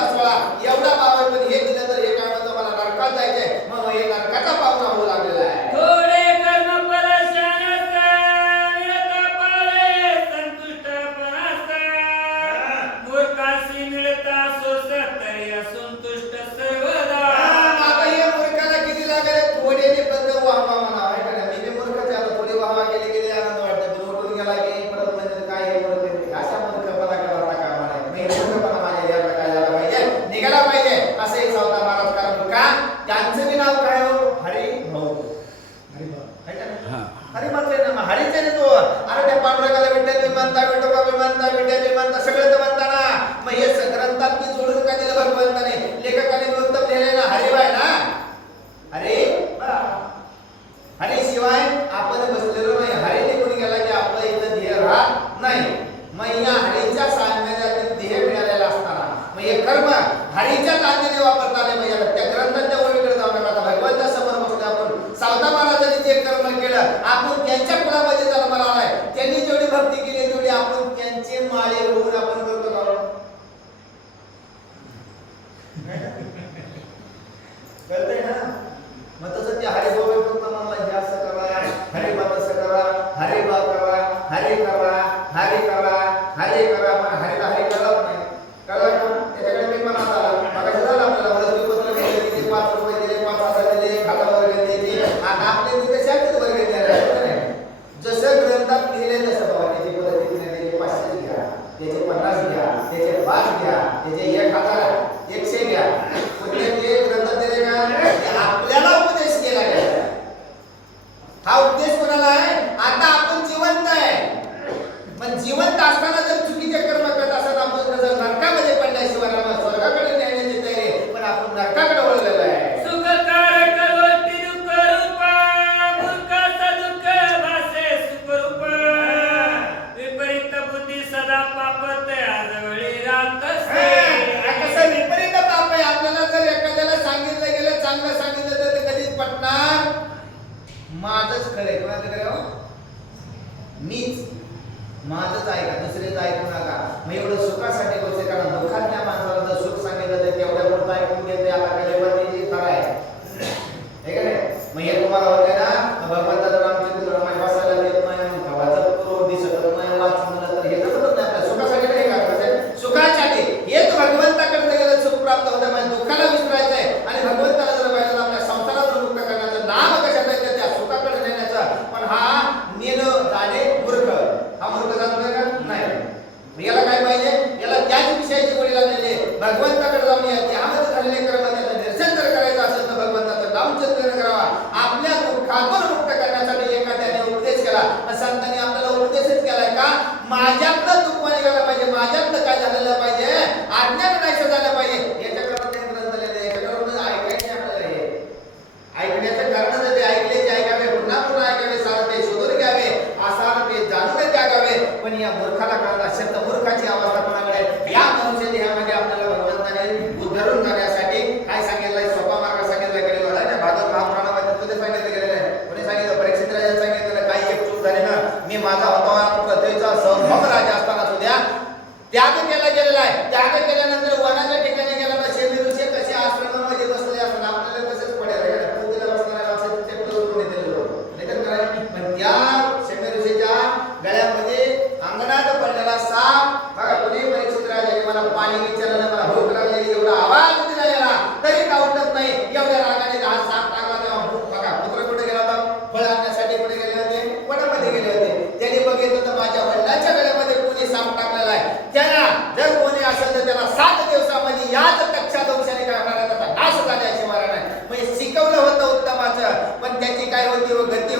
तास एवढा पावर पण हे दिलं तर हे काय म्हणतो मला नरकात जायचंय. मग हे नाटक হ্যাঁ ఆలయం त्याचे पाच घ्या त्याचे मीच माझंच ऐका दुसरेच ऐकू नका मग एवढं सुखासाठी गोष्ट कारण दुःखातल्या माणसाला जर सुख सांगितलं तर तेवढ्या पुरतं ऐकून घेते आला भगवंताकडे जाऊन या. त्यामध्ये झालेले कर्म त्याचं निरसन जर करायचं असेल तर भगवंताचं नामचिंतन करावा. आपल्या दुःखातून मुक्त करण्यासाठी एखाद्याने उपदेश केला. संतांनी आपल्याला उपदेशच केलाय का? माझ्यातलं दुःख निघायला पाहिजे. माझ्यातलं काय झालेलं पाहिजे? आज्ञान नाही झालं माझा होता प्रथेचा सहभाग राजा असताना सुद्धा त्याग केला गेलेला आहे. त्याग केल्यानंतर वन काय होती व गती